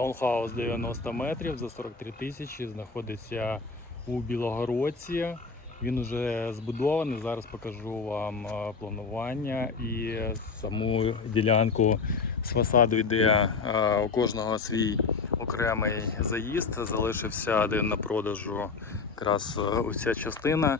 Таунхаус 90 метрів за 43 тисячі знаходиться у Білогородці. Він уже збудований. Зараз покажу вам е, планування і саму ділянку з фасаду йде е, у кожного свій окремий заїзд. Залишився один на продажу якраз е, ця частина.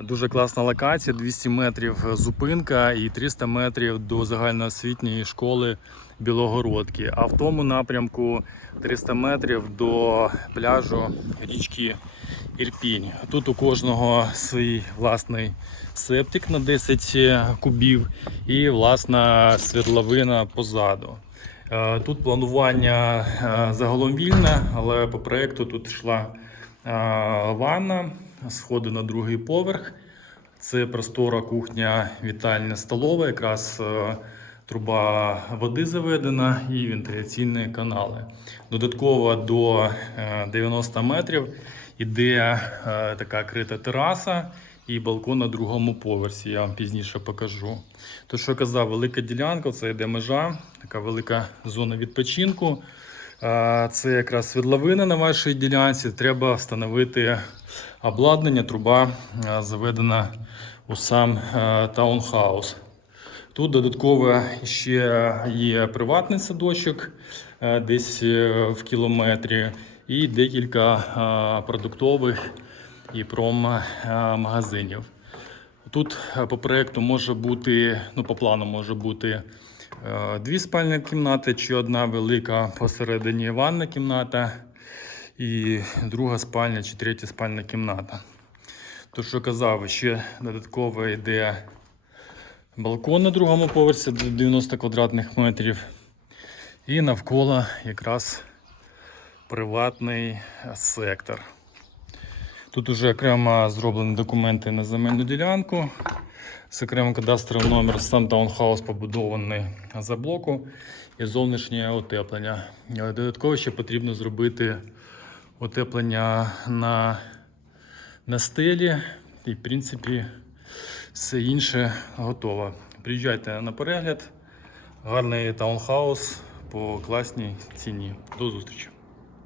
Дуже класна локація, 200 метрів зупинка і 300 метрів до загальноосвітньої школи Білогородки. А в тому напрямку 300 метрів до пляжу річки Ірпінь. Тут у кожного свій власний септик на 10 кубів і власна свердловина позаду. Е, Тут планування е, загалом вільне, але по проєкту тут йшла ванна, сходи на другий поверх. Це простора кухня, вітальня, столова, якраз е, труба води заведена і вентиляційні канали. Додатково до е, 90 метрів іде е, така крита тераса і балкон на другому поверсі. Я вам пізніше покажу. То, що казав, велика ділянка, це йде межа, така велика зона відпочинку. Це якраз світловина на вашій ділянці. Треба встановити обладнання. Труба заведена у сам таунхаус. Тут додатково ще є приватний садочок десь е, в кілометрі, і декілька продуктових і промагазинів. Тут по проекту може бути, ну по плану може бути дві спальні кімнати чи одна велика посередині ванна кімната і друга спальня чи третя спальня кімната. То, що казав, ще додатково йде балкон на другому поверсі до 90 квадратних метрів. І навколо якраз приватний сектор. Тут уже окремо зроблені документи на земельну ділянку. З окремим кадастровим номер сам таунхаус побудований за блоку і зовнішнє утеплення. Е, Додатково ще потрібно зробити утеплення на, на стелі. І, в принципі, все інше готово. Приїжджайте на перегляд. Гарний таунхаус по класній ціні. До зустрічі!